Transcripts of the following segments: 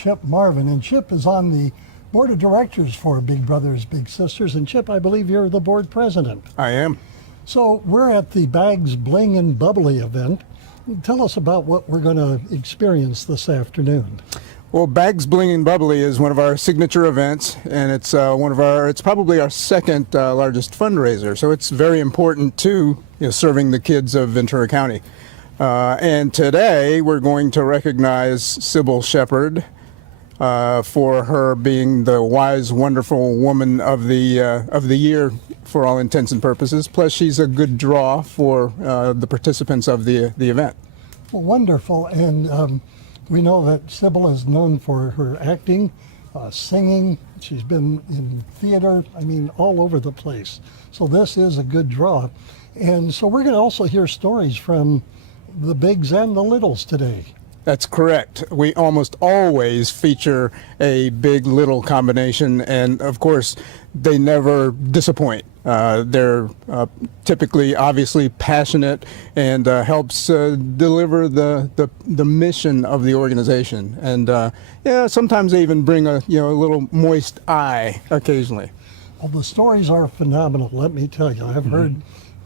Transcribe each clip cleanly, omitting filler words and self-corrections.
Chip Marvin, and Chip is on the board of directors for Big Brothers Big Sisters. And Chip, I believe you're the board president. I am. So we're at the Bags, Bling, and Bubbly event. Tell us about what we're going to experience this afternoon. Well, Bags, Bling, and Bubbly is one of our signature events, and it's it's probably our second largest fundraiser. So it's very important to serving the kids of Ventura County. And today we're going to recognize Cybill Shepherd for her being the wise, wonderful woman of the year for all intents and purposes. Plus, she's a good draw for the participants of the event. Well, wonderful, and we know that Cybill is known for her acting, singing. She's been in theater, I mean, all over the place. So this is a good draw. And so we're going to also hear stories from the bigs and the littles today. That's correct. We almost always feature a big little combination, and of course they never disappoint. They're typically obviously passionate and helps deliver the mission of the organization. And yeah, sometimes they even bring a little moist eye occasionally. Well, the stories are phenomenal, let me tell you.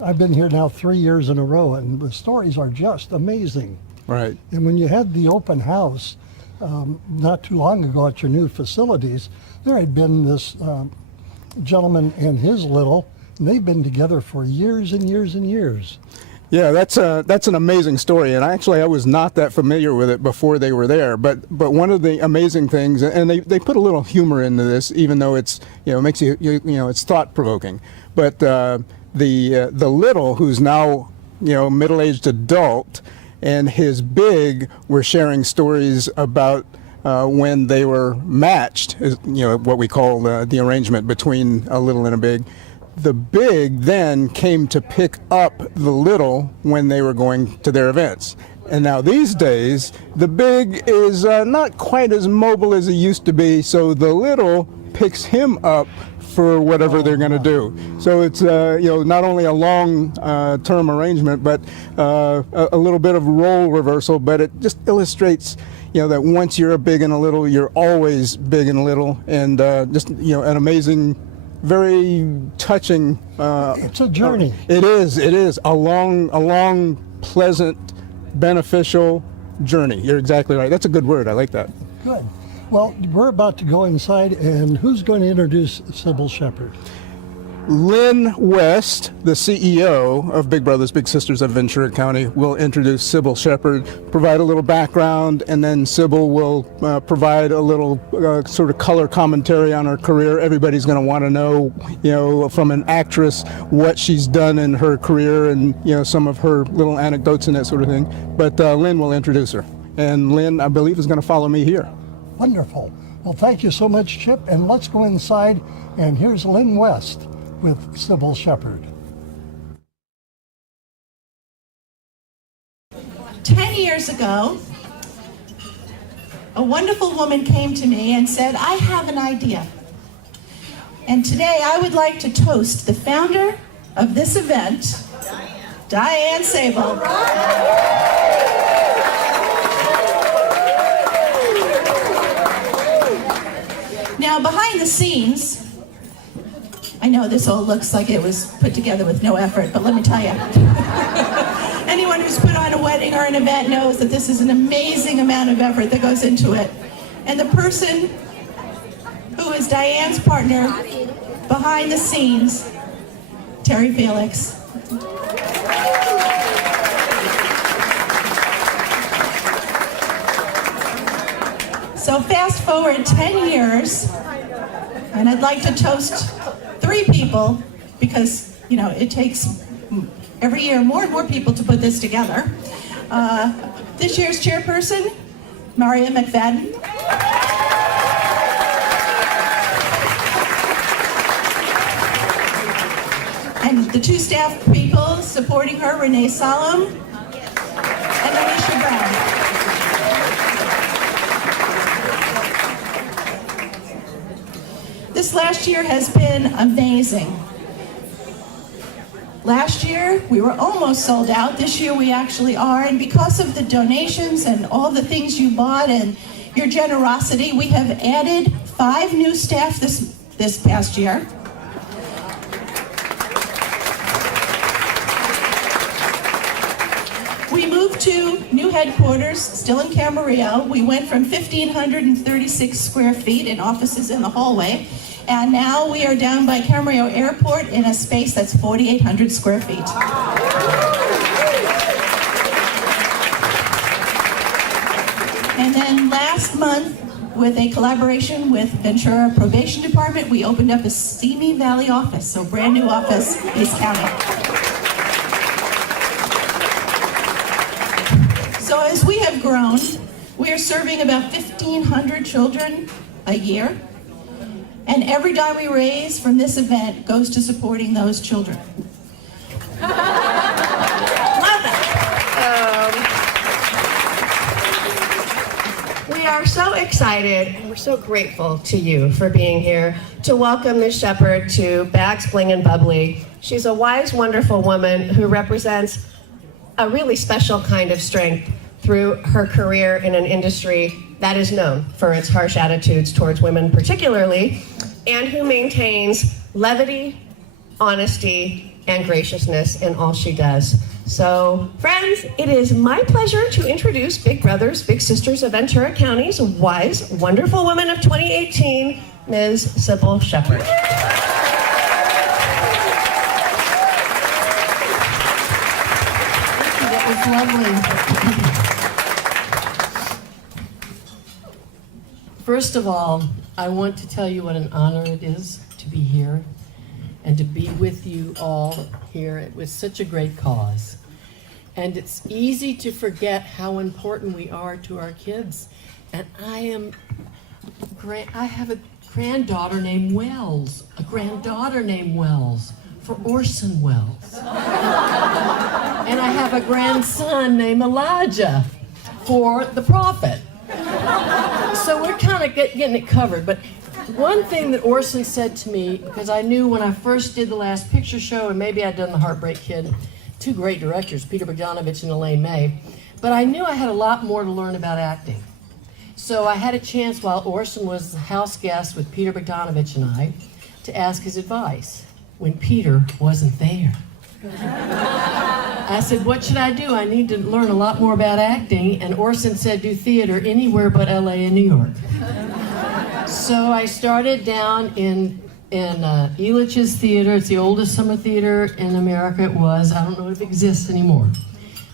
I've been here now 3 years in a row, and the stories are just amazing. Right. And when you had the open house not too long ago at your new facilities, there had been this gentleman and his little, and they've been together for years and years and years. Yeah, that's an amazing story, and I was not that familiar with it before they were there. But one of the amazing things, and they put a little humor into this, even though it's makes you it's thought provoking. But the little, who's now middle-aged adult, and his big were sharing stories about when they were matched, what we call the arrangement between a little and a big. The big then came to pick up the little when they were going to their events. And now these days, the big is not quite as mobile as he used to be, so the little picks him up for whatever they're going to do. So it's not only a long-term arrangement, but a little bit of role reversal. But it just illustrates, that once you're a big and a little, you're always big and little, and just an amazing, very touching. It's a journey. It is a long, pleasant, beneficial journey. You're exactly right. That's a good word. I like that. Good. Well, we're about to go inside, and who's going to introduce Cybill Shepherd? Lynn West, the CEO of Big Brothers Big Sisters of Ventura County, will introduce Cybill Shepherd, provide a little background, and then Cybill will provide a little sort of color commentary on her career. Everybody's going to want to know, from an actress, what she's done in her career and, some of her little anecdotes and that sort of thing. But Lynn will introduce her. And Lynn, I believe, is going to follow me here. Wonderful. Well, thank you so much, Chip, and let's go inside, and here's Lynn West with Cybill Shepherd. 10 years ago, a wonderful woman came to me and said, I have an idea. And today I would like to toast the founder of this event, Diane Cybill. Now, behind the scenes, I know this all looks like it was put together with no effort, but let me tell you, anyone who's put on a wedding or an event knows that this is an amazing amount of effort that goes into it. And the person who is Diane's partner behind the scenes, Terry Felix. So fast forward 10 years, and I'd like to toast 3 people because, it takes every year more and more people to put this together. This year's chairperson, Maria McFadden. And the 2 staff people supporting her, Renee Solom and Alicia Brown. This last year has been amazing. Last year, we were almost sold out. This year, we actually are. And because of the donations and all the things you bought and your generosity. We have added 5 new staff this past year. We moved to new headquarters, still in Camarillo. We went from 1,536 square feet and offices in the hallway, and now we are down by Camarillo Airport in a space that's 4,800 square feet. And then last month, with a collaboration with Ventura Probation Department, we opened up a Simi Valley office, so brand new office, East County. So as we have grown, we are serving about 1,500 children a year, and every dime we raise from this event goes to supporting those children. We are so excited and we're so grateful to you for being here to welcome Ms. Shepherd to Bags, Bling, and Bubbly. She's a wise, wonderful woman who represents a really special kind of strength through her career in an industry that is known for its harsh attitudes towards women particularly, and who maintains levity, honesty, and graciousness in all she does. So, friends, it is my pleasure to introduce Big Brothers, Big Sisters of Ventura County's wise, wonderful woman of 2018, Ms. Cybill Shepherd. That was lovely. First of all, I want to tell you what an honor it is to be here and to be with you all here. It was such a great cause. And it's easy to forget how important we are to our kids. And I have a granddaughter named Wells, for Orson Welles. And I have a grandson named Elijah for the prophet. So we're kind of getting it covered. But one thing that Orson said to me, because I knew when I first did the Last Picture Show, and maybe I'd done The Heartbreak Kid, 2 great directors, Peter Bogdanovich and Elaine May, but I knew I had a lot more to learn about acting. So I had a chance while Orson was the house guest with Peter Bogdanovich and I to ask his advice when Peter wasn't there. I said, what should I do? I need to learn a lot more about acting. And Orson said, do theater anywhere but LA and New York. So I started down in Elitch's theater. It's the oldest summer theater in America. It was. I don't know if it exists anymore.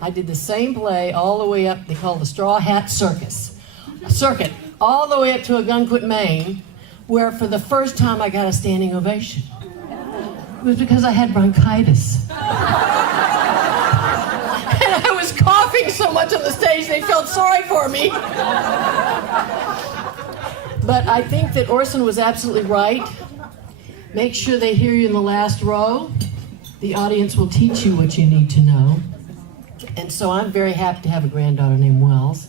I did the same play all the way up, they call it the Straw Hat Circuit, all the way up to Agunquit, Maine, where for the first time I got a standing ovation. It was because I had bronchitis. And I was coughing so much on the stage, they felt sorry for me. But I think that Orson was absolutely right. Make sure they hear you in the last row. The audience will teach you what you need to know. And so I'm very happy to have a granddaughter named Wells.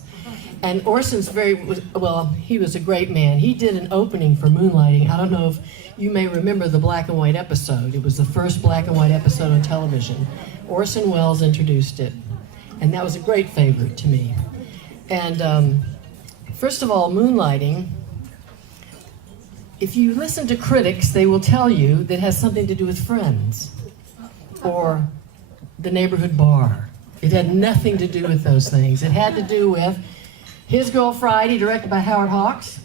And Orson's he was a great man. He did an opening for Moonlighting. I don't know if you may remember the black and white episode. It was the first black and white episode on television. Orson Welles introduced it. And that was a great favorite to me. And first of all, Moonlighting, if you listen to critics, they will tell you that it has something to do with Friends or the neighborhood bar. It had nothing to do with those things. It had to do with His Girl Friday, directed by Howard Hawks.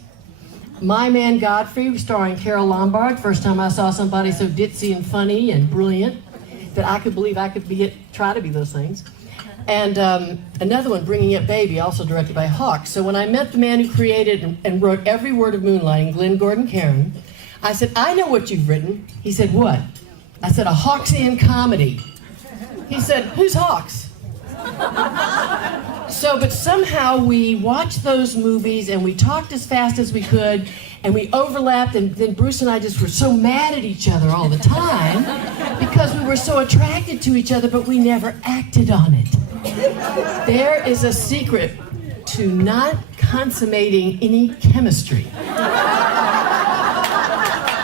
My Man Godfrey, starring Carol Lombard. First time I saw somebody so ditzy and funny and brilliant that I could believe I could try to be those things. And another one, Bringing Up Baby, also directed by Hawks. So when I met the man who created and wrote every word of Moonlighting, Glenn Gordon Caron, I said, I know what you've written. He said, what? I said, a Hawksian comedy. He said, who's Hawks? But somehow we watched those movies and we talked as fast as we could and we overlapped, and then Bruce and I just were so mad at each other all the time because we were so attracted to each other, but we never acted on it. There is a secret to not consummating any chemistry.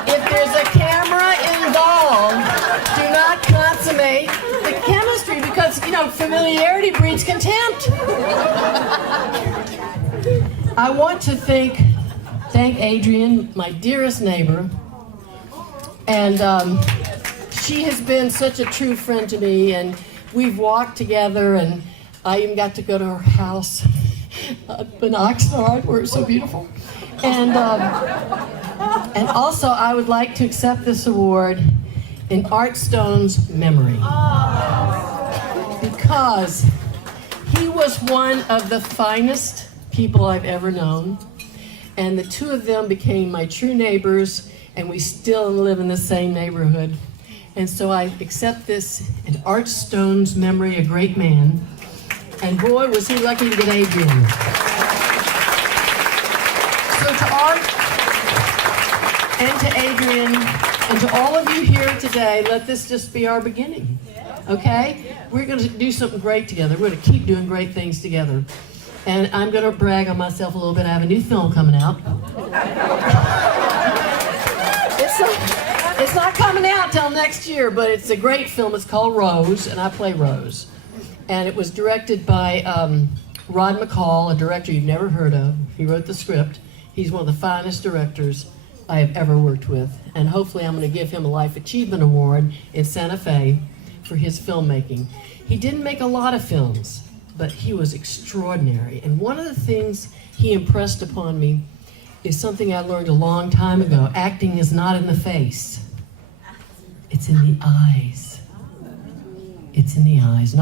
If there's a camera involved, do not consummate the chemistry because, familiarity breeds contempt. I want to thank Adrienne, my dearest neighbor, and she has been such a true friend to me, and we've walked together, and I even got to go to her house in Oxnard, where it's so beautiful. And also, I would like to accept this award in Art Stone's memory, because he was one of the finest people I've ever known, and the two of them became my true neighbors, and we still live in the same neighborhood. And so I accept this in Art Stone's memory, a great man. And boy, was he lucky to get Adrienne. So to Art and to Adrienne and to all of you here today, let this just be our beginning. Okay? We're going to do something great together. We're going to keep doing great things together. And I'm going to brag on myself a little bit. I have a new film coming out. It's not coming out till next year, but it's a great film. It's called Rose, and I play Rose. And it was directed by Rod McCall, a director you've never heard of. He wrote the script. He's one of the finest directors I have ever worked with. And hopefully I'm going to give him a Life Achievement Award in Santa Fe for his filmmaking. He didn't make a lot of films, but he was extraordinary. And one of the things he impressed upon me is something I learned a long time ago. Acting is not in the face. It's in the eyes. It's in the eyes.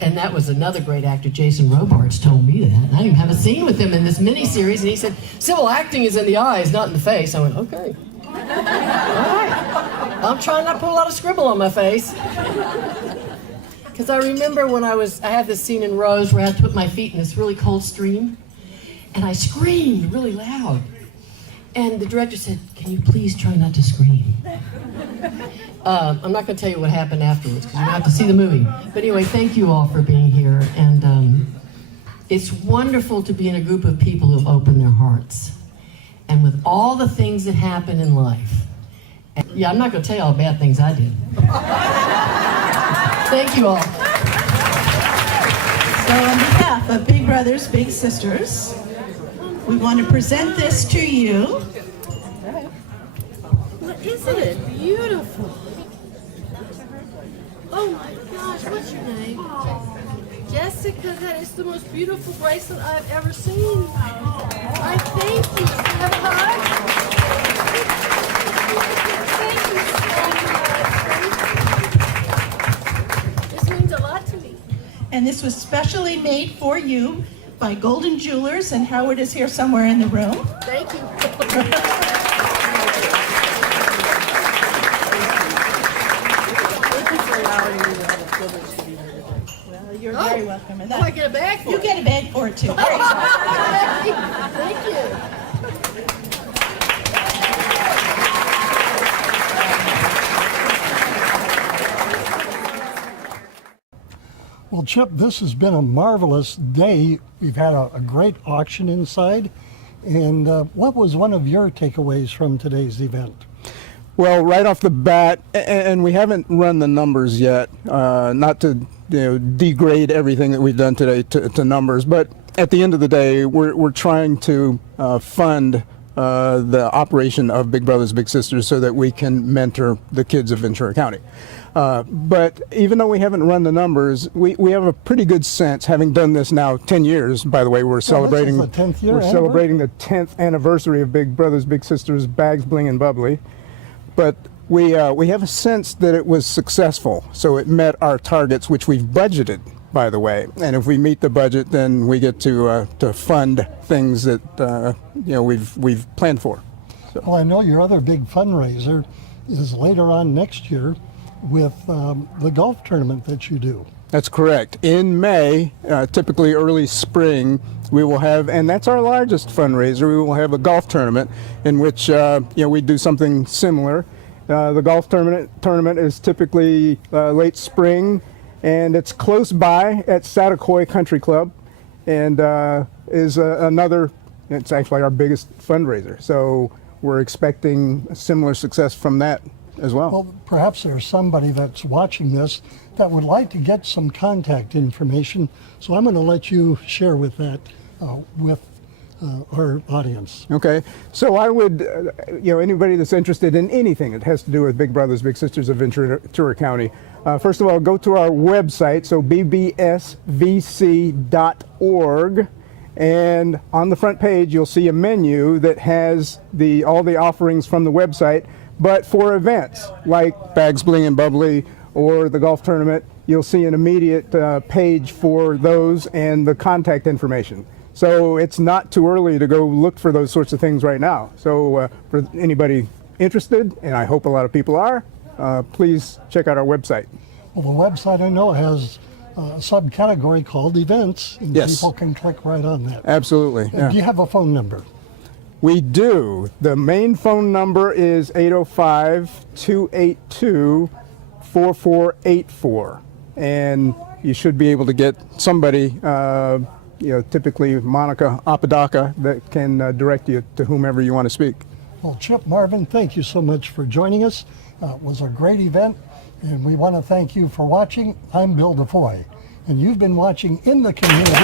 And that was another great actor, Jason Robards, told me that. And I didn't have a scene with him in this miniseries, and he said, Cybill, acting is in the eyes, not in the face. I went, okay. All right. I'm trying not to put a lot of scribble on my face. Because I remember when I had this scene in Rose where I had to put my feet in this really cold stream, and I screamed really loud. And the director said, can you please try not to scream? I'm not going to tell you what happened afterwards, because you have to see the movie. But anyway, thank you all for being here. And it's wonderful to be in a group of people who open their hearts. And with all the things that happen in life, I'm not going to tell you all the bad things I did. Thank you all. So on behalf of Big Brothers Big Sisters, we want to present this to you. Isn't it beautiful? Oh my gosh, what's your name? Jessica, that is the most beautiful bracelet I've ever seen. I thank you. Have a hug? Thank you so much. This means a lot to me. And this was specially made for you by Golden Jewelers, and Howard is here somewhere in the room. Thank you. Well, you're very welcome. And Oh, I get a bag for you it. get a bag for it too. There you go. Thank you. Well, Chip, this has been a marvelous day. We've had a great auction inside. And what was one of your takeaways from today's event? Well, right off the bat, and we haven't run the numbers yet, not to degrade everything that we've done today to numbers, but at the end of the day, we're trying to fund the operation of Big Brothers Big Sisters so that we can mentor the kids of Ventura County. But even though we haven't run the numbers, we have a pretty good sense, having done this now 10 years, by the way, we're celebrating this is the 10th year we're celebrating the 10th anniversary of Big Brothers Big Sisters Bags, Bling, and Bubbly. But we have a sense that it was successful, so it met our targets, which we've budgeted, by the way. And if we meet the budget, then we get to fund things that we've planned for. So. Well, I know your other big fundraiser is later on next year with the golf tournament that you do. That's correct. In May, typically early spring, we will have, and that's our largest fundraiser, we will have a golf tournament in which we do something similar. The golf tournament is typically late spring, and it's close by at Satakoy Country Club, and is it's actually our biggest fundraiser. So we're expecting a similar success from that as well. Well, perhaps there's somebody that's watching this that would like to get some contact information. So I'm going to let you share with that with our audience. Okay, so I would, anybody that's interested in anything that has to do with Big Brothers Big Sisters of Ventura County, first of all, go to our website, so bbsvc.org, and on the front page you'll see a menu that has all the offerings from the website, but for events like Bags, Bling, and Bubbly or the golf tournament, you'll see an immediate page for those and the contact information. So it's not too early to go look for those sorts of things right now. So for anybody interested, and I hope a lot of people are, please check out our website. Well, the website I know has a subcategory called events, and Yes. people can click right on that. Absolutely. And Yeah. do you have a phone number? We do. The main phone number is 805-282-4484. And you should be able to get somebody, typically Monica Apodaca, that can direct you to whomever you want to speak. Well, Chip, Marvin, thank you so much for joining us. It was a great event, and we want to thank you for watching. I'm Bill DeFoy, and you've been watching In the Community.